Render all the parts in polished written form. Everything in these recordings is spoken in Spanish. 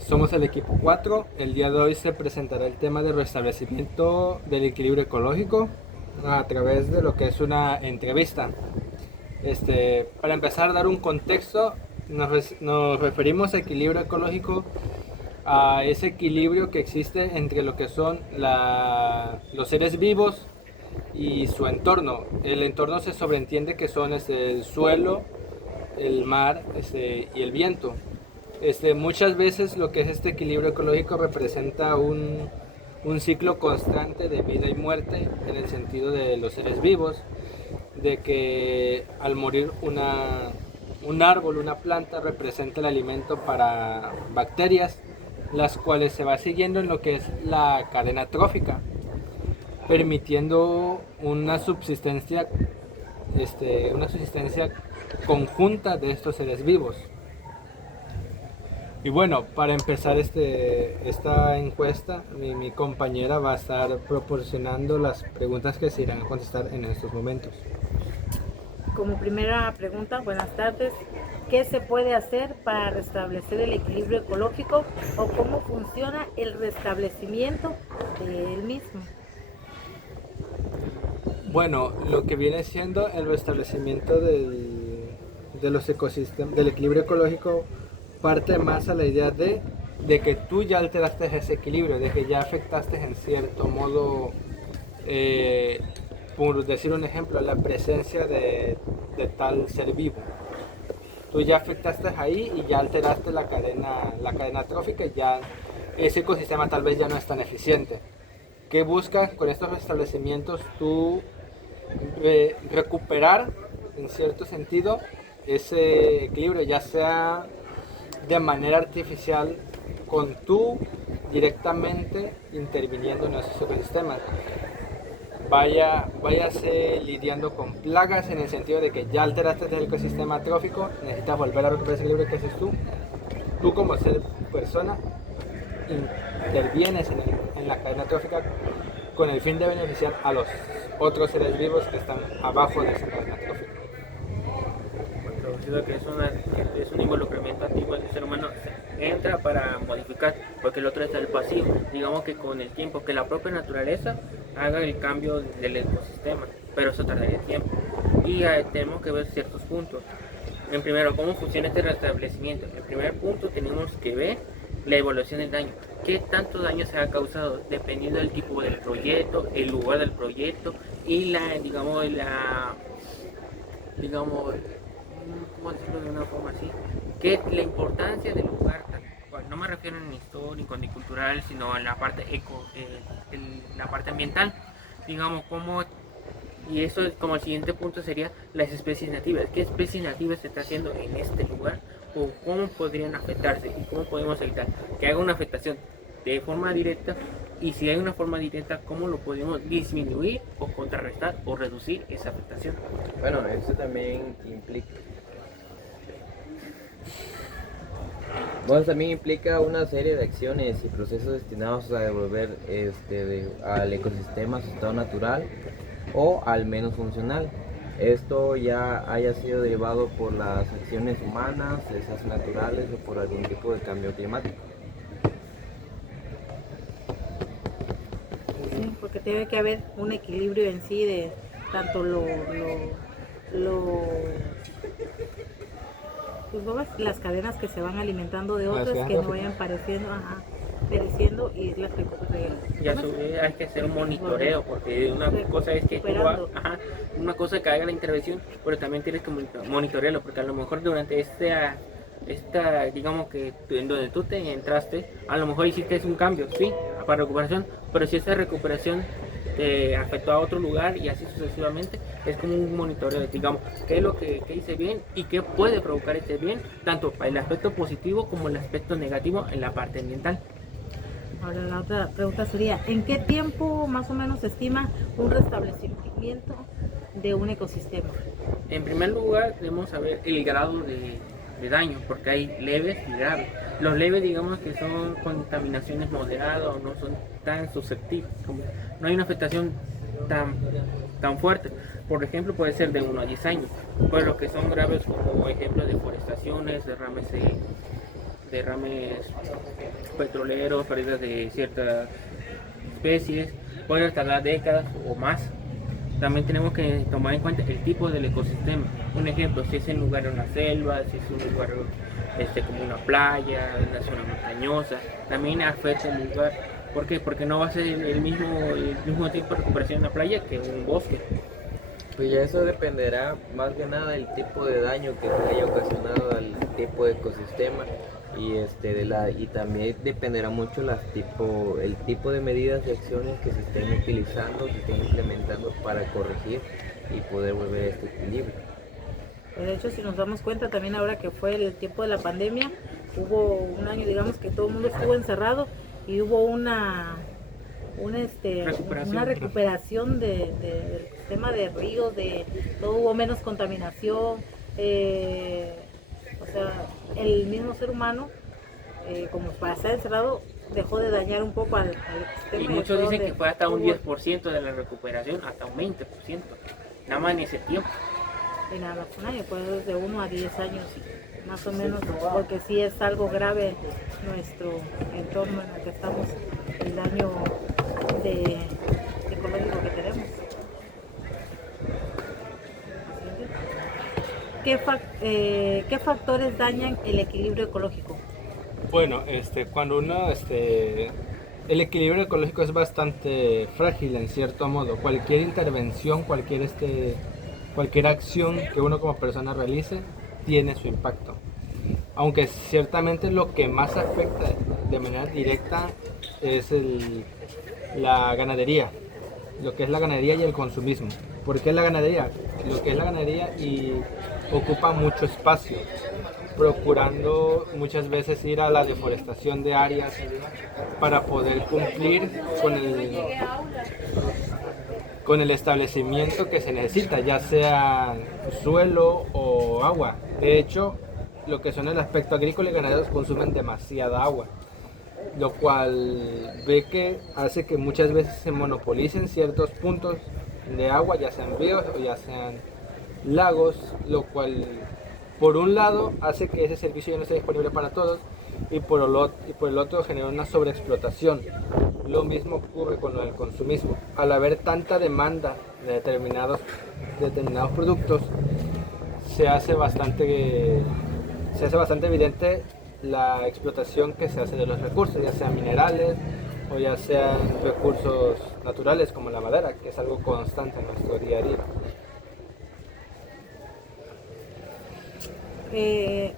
Somos el equipo 4. El día de hoy se presentará el tema de restablecimiento del equilibrio ecológico a través de lo que es una entrevista. Para empezar a dar un contexto, nos referimos a equilibrio ecológico, a ese equilibrio que existe entre lo que son los seres vivos y su entorno. El entorno se sobreentiende que son el suelo, el mar y el viento. Muchas veces lo que es este equilibrio ecológico representa un ciclo constante de vida y muerte en el sentido de los seres vivos, de que al morir un árbol, una planta, representa el alimento para bacterias, las cuales se va siguiendo en lo que es la cadena trófica, permitiendo una subsistencia conjunta de estos seres vivos. Y bueno, para empezar esta encuesta, mi compañera va a estar proporcionando las preguntas que se irán a contestar en estos momentos. Como primera pregunta, buenas tardes. ¿Qué se puede hacer para restablecer el equilibrio ecológico o cómo funciona el restablecimiento del mismo? Bueno, lo que viene siendo el restablecimiento de los ecosistemas, del equilibrio ecológico, parte más a la idea de que tú ya alteraste ese equilibrio, de que ya afectaste en cierto modo, por decir un ejemplo, la presencia de tal ser vivo. Tú ya afectaste ahí y ya alteraste la cadena trófica y ya ese ecosistema tal vez ya no es tan eficiente. ¿Qué buscas con estos restablecimientos? Tú recuperar en cierto sentido ese equilibrio, ya sea de manera artificial con tú directamente interviniendo en esos ecosistemas. Váyase lidiando con plagas en el sentido de que ya alteraste el ecosistema trófico, necesitas volver a recuperar ese equilibrio que haces tú. Tú como ser persona intervienes en la cadena trófica con el fin de beneficiar a los otros seres vivos que están abajo de esa cadena trófica. Traducido que es un involucramiento activo del ser humano, entra para modificar, porque el otro es el pasivo. Digamos que con el tiempo, que la propia naturaleza haga el cambio del ecosistema, pero eso tardaría tiempo. Y tenemos que ver ciertos puntos. En primero, ¿cómo funciona este restablecimiento? En primer punto tenemos que ver la evaluación del daño. ¿Qué tanto daño se ha causado? Dependiendo del tipo del proyecto, el lugar del proyecto y ¿cómo decirlo de una forma así? Que la importancia del lugar, no me refiero en histórico ni cultural, sino en la parte en la parte ambiental, digamos, y eso es como el siguiente punto sería las especies nativas. ¿Qué especies nativas se está haciendo en este lugar? ¿O cómo podrían afectarse? ¿Y cómo podemos evitar que haga una afectación de forma directa? Y si hay una forma directa, ¿cómo lo podemos disminuir o contrarrestar o reducir esa afectación? Bueno, eso también implica... Bueno, también implica una serie de acciones y procesos destinados a devolver al ecosistema su estado natural o al menos funcional. Esto ya haya sido derivado por las acciones humanas, desastres naturales o por algún tipo de cambio climático. Sí, porque tiene que haber un equilibrio en sí de tanto las cadenas que se van alimentando de otras que no vayan pereciendo y las Y a su vez hay que hacer un monitoreo, porque una cosa es que una cosa que haga la intervención, pero también tienes que monitorearlo, porque a lo mejor durante esta digamos que en donde tú te entraste, a lo mejor hiciste un cambio, sí, para recuperación, pero si esa recuperación te afectó a otro lugar y así sucesivamente, es como un monitoreo, digamos, qué es lo que hice bien y qué puede provocar este bien, tanto para el aspecto positivo como el aspecto negativo en la parte ambiental. Ahora la otra pregunta sería, ¿en qué tiempo más o menos se estima un restablecimiento de un ecosistema? En primer lugar, debemos saber el grado de daño, porque hay leves y graves. Los leves, digamos que son contaminaciones moderadas o no son tan susceptibles, no hay una afectación tan fuerte. Por ejemplo, puede ser de 1 a 10 años, pues lo que son graves como ejemplo deforestaciones, derrames derrames petroleros, pérdidas de ciertas especies, pueden tardar décadas o más. También tenemos que tomar en cuenta el tipo del ecosistema. Un ejemplo, si es en lugar de una selva, si es un lugar como una playa, una zona montañosa, también afecta el lugar. ¿Por qué? Porque no va a ser el mismo tiempo de recuperación en la playa que en un bosque. Pues ya eso dependerá más que nada del tipo de daño que se haya ocasionado al tipo de ecosistema y también dependerá mucho el tipo de medidas y acciones que se estén utilizando, se estén implementando para corregir y poder volver a este equilibrio. De hecho, si nos damos cuenta también ahora que fue el tiempo de la pandemia, hubo un año, digamos, que todo el mundo estuvo encerrado y hubo una recuperación del sistema de ríos, de todo, hubo menos contaminación, o sea, el mismo ser humano, como para estar encerrado, dejó de dañar un poco al sistema. Y muchos dicen que fue hasta un 10% de la recuperación, hasta un 20%, nada más en ese tiempo. Y nada más un año, pues de 1 a 10 años, más o menos, porque sí es algo grave nuestro entorno en el que estamos, el daño ecológico que tenemos. ¿Qué factores dañan el equilibrio ecológico? Bueno, cuando el equilibrio ecológico es bastante frágil en cierto modo. Cualquier intervención, cualquier acción que uno como persona realice tiene su impacto. Aunque ciertamente lo que más afecta de manera directa es la ganadería, lo que es la ganadería y el consumismo. ¿Por qué la ganadería? Lo que es la ganadería y ocupa mucho espacio, procurando muchas veces ir a la deforestación de áreas para poder cumplir con el establecimiento que se necesita, ya sea suelo o agua. De hecho, lo que son el aspecto agrícola y ganadero consumen demasiada agua, lo cual hace que muchas veces se monopolicen ciertos puntos de agua, ya sean ríos o ya sean lagos, lo cual por un lado hace que ese servicio ya no esté disponible para todos y por el otro genera una sobreexplotación. Lo mismo ocurre con el consumismo. Al haber tanta demanda de determinados productos, se hace bastante evidente la explotación que se hace de los recursos, ya sean minerales o ya sean recursos naturales como la madera, que es algo constante en nuestro día a día.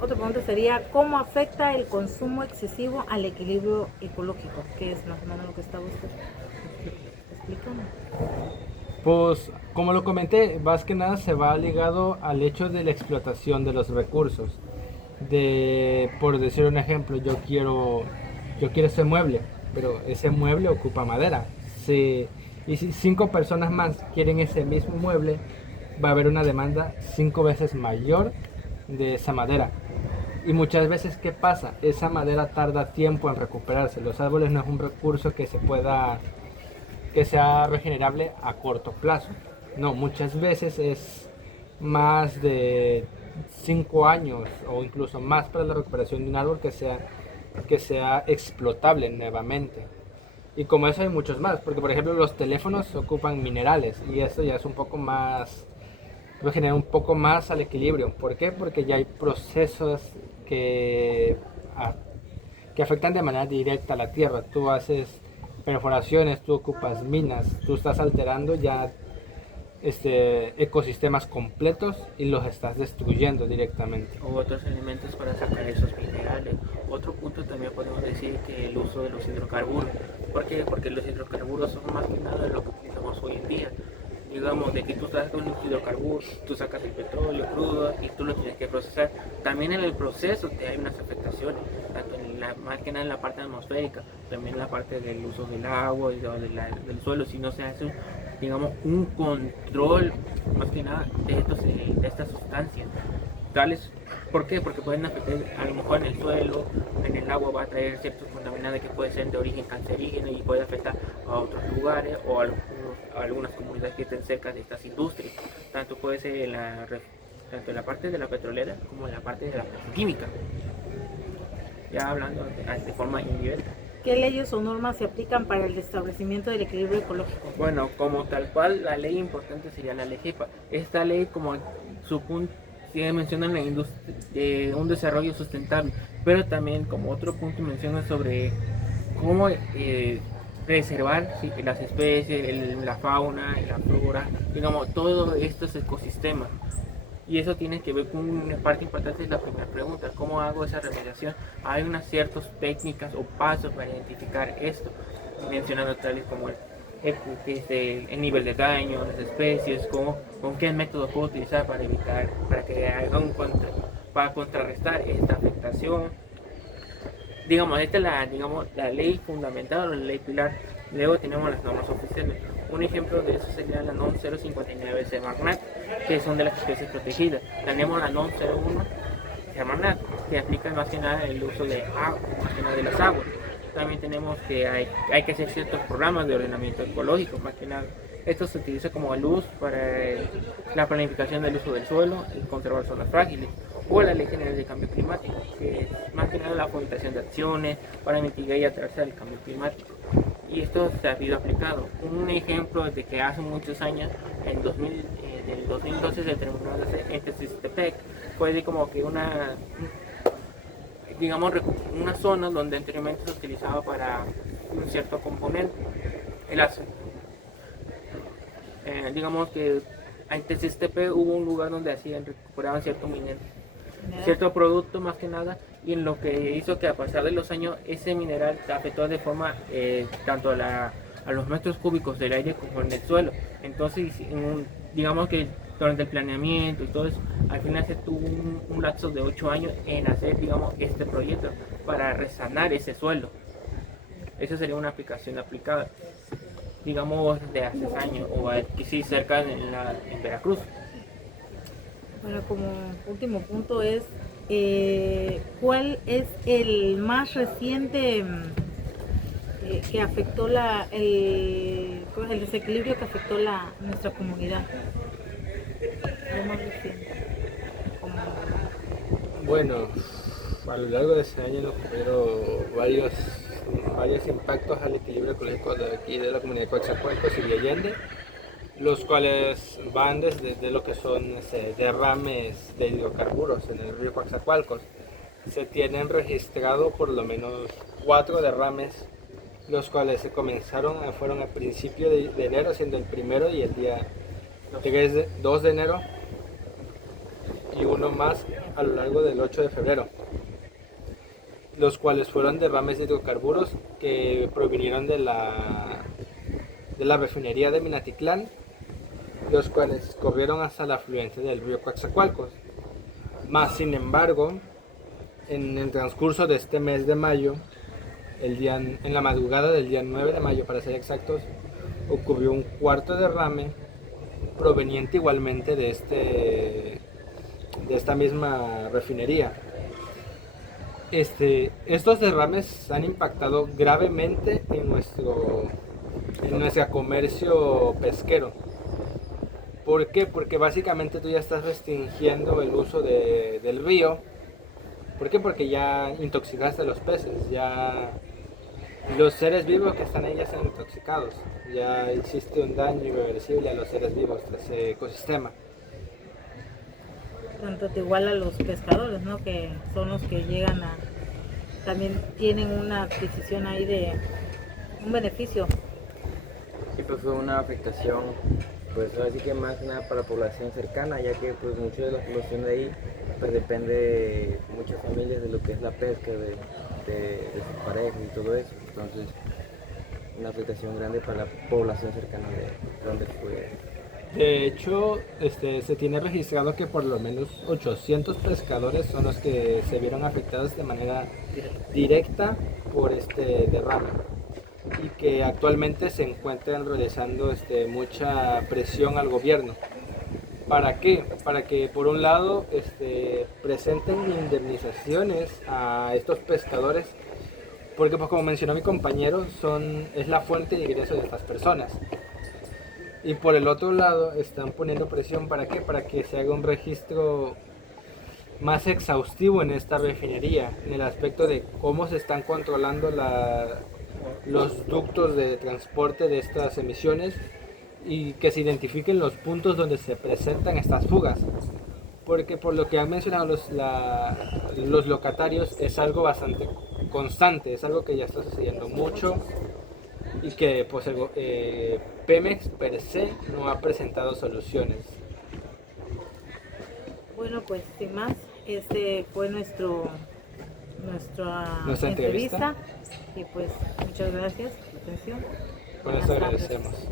Otra pregunta sería, ¿cómo afecta el consumo excesivo al equilibrio ecológico? ¿Qué es más o menos lo que está usted explicando? Pues como lo comenté, más que nada se va ligado al hecho de la explotación de los recursos. Por decir un ejemplo, yo quiero ese mueble, pero ese mueble ocupa madera. Y si 5 personas más quieren ese mismo mueble, va a haber una demanda 5 veces mayor de esa madera. Y muchas veces, ¿qué pasa? Esa madera tarda tiempo en recuperarse. Los árboles no es un recurso que sea regenerable a corto plazo. No, muchas veces es más de 5 años o incluso más para la recuperación de un árbol que sea explotable nuevamente. Y como eso hay muchos más, porque por ejemplo los teléfonos ocupan minerales y esto ya es un poco más, puede generar un poco más al equilibrio. ¿Por qué? Porque ya hay procesos que afectan de manera directa a la tierra. Tú haces perforaciones, tú ocupas minas, tú estás alterando ya ecosistemas completos y los estás destruyendo directamente. O otros elementos para sacar esos minerales. Otro punto también podemos decir que el uso de los hidrocarburos. ¿Por qué? Porque los hidrocarburos son más que nada lo que utilizamos hoy en día. Digamos, de que tú sacas un hidrocarburo, tú sacas el petróleo crudo y tú lo tienes que procesar. También en el proceso te hay unas afectaciones, tanto más que nada en la parte atmosférica, también en la parte del uso del agua y del suelo. Si no se hace, digamos, un control más que nada de estas sustancias tales. ¿Por qué? Porque pueden afectar a lo mejor en el suelo, en el agua va a traer ciertos contaminantes que pueden ser de origen cancerígeno y puede afectar a otros lugares o a algunas comunidades que estén cerca de estas industrias. Tanto puede ser tanto en la parte de la petrolera como en la parte de la petroquímica. ya hablando de forma indirecta. ¿Qué leyes o normas se aplican para el establecimiento del equilibrio ecológico? Bueno, como tal cual, la ley importante sería la ley GEPA. Esta ley, como su punto, sí menciona la un desarrollo sustentable, pero también como otro punto menciona sobre cómo preservar sí, las especies, la fauna, la flora, digamos, todos estos ecosistemas. Y eso tiene que ver con una parte importante de la primera pregunta, ¿cómo hago esa remediación? Hay unas ciertas técnicas o pasos para identificar esto, mencionando tales como el nivel de daño, las especies, con qué método puedo utilizar para evitar, para que haga para contrarrestar esta afectación. Digamos, esta es la ley fundamental o la ley pilar. Luego tenemos las normas oficiales. Un ejemplo de eso sería la NOM 059 Semarnat, que son de las especies protegidas. Tenemos la NOM 01 Semarnat, que aplica más que nada el uso de agua, más que nada de las aguas. También tenemos que hay que hacer ciertos programas de ordenamiento ecológico, más que nada. Esto se utiliza como luz para la planificación del uso del suelo y conservar zonas frágiles. O la Ley General de Cambio Climático, que es más que nada la fomentación de acciones para mitigar y atrasar el cambio climático. Y esto se ha sido aplicado. Un ejemplo de que hace muchos años, en el 2012 se terminó en Tezistepec, fue de como que una zona donde anteriormente se utilizaba para un cierto componente, el ácido. Digamos que en Tezistepec hubo un lugar donde recuperaban cierto producto más que nada, y en lo que hizo que a pasar de los años ese mineral afectó de forma tanto a los metros cúbicos del aire como en el suelo. Entonces digamos que durante el planeamiento y todo eso, al final se tuvo un lapso de 8 años en hacer, digamos, este proyecto para resanar ese suelo. Esa sería una aplicación aplicada, digamos, de hace años, o aquí sí, cerca en Veracruz. Bueno, como último punto es, ¿cuál es el más reciente que afectó el desequilibrio que afectó nuestra comunidad? Lo más reciente. Bueno, a lo largo de ese año nos ocurrieron varios impactos al equilibrio ecológico de aquí de la comunidad de Coatzacoalcos y de Allende, los cuales van desde lo que son derrames de hidrocarburos en el río Coatzacoalcos. Se tienen registrado por lo menos 4 derrames, los cuales fueron a principio de enero, siendo el primero y el día 2 de enero, y uno más a lo largo del 8 de febrero, los cuales fueron derrames de hidrocarburos que provinieron de la refinería de Minatitlán, los cuales corrieron hasta la afluencia del río Coatzacoalcos. Más sin embargo, en el transcurso de este mes de mayo, en la madrugada del día 9 de mayo para ser exactos, ocurrió un cuarto derrame proveniente igualmente de esta misma refinería. Estos derrames han impactado gravemente en nuestro comercio pesquero. ¿Por qué? Porque básicamente tú ya estás restringiendo el uso del río. ¿Por qué? Porque ya intoxicaste a los peces, ya los seres vivos que están ahí ya están intoxicados, ya existe un daño irreversible a los seres vivos de ese ecosistema. Tanto igual a los pescadores, ¿no? Que son los que llegan también tienen una adquisición ahí de un beneficio. Y pues fue una afectación, pues ahora sí que más que nada para la población cercana, ya que pues mucha de la población de ahí pues depende muchas familias de lo que es la pesca de sus parejas y todo eso. Entonces una afectación grande para la población cercana de donde fue. De hecho, se tiene registrado que por lo menos 800 pescadores son los que se vieron afectados de manera directa por este derrame, y que actualmente se encuentran realizando mucha presión al gobierno. ¿Para qué? Para que por un lado presenten indemnizaciones a estos pescadores, porque pues como mencionó mi compañero, es la fuente de ingreso de estas personas. Y por el otro lado están poniendo presión, ¿para qué? Para que se haga un registro más exhaustivo en esta refinería, en el aspecto de cómo se están controlando los ductos de transporte de estas emisiones y que se identifiquen los puntos donde se presentan estas fugas. Porque por lo que han mencionado los locatarios es algo bastante constante, es algo que ya está sucediendo mucho y que pues Pemex per se no ha presentado soluciones. Bueno, pues sin más, este fue nuestra Nuestra entrevista. y pues muchas gracias por tu atención. Con eso Buenas tardes. agradecemos.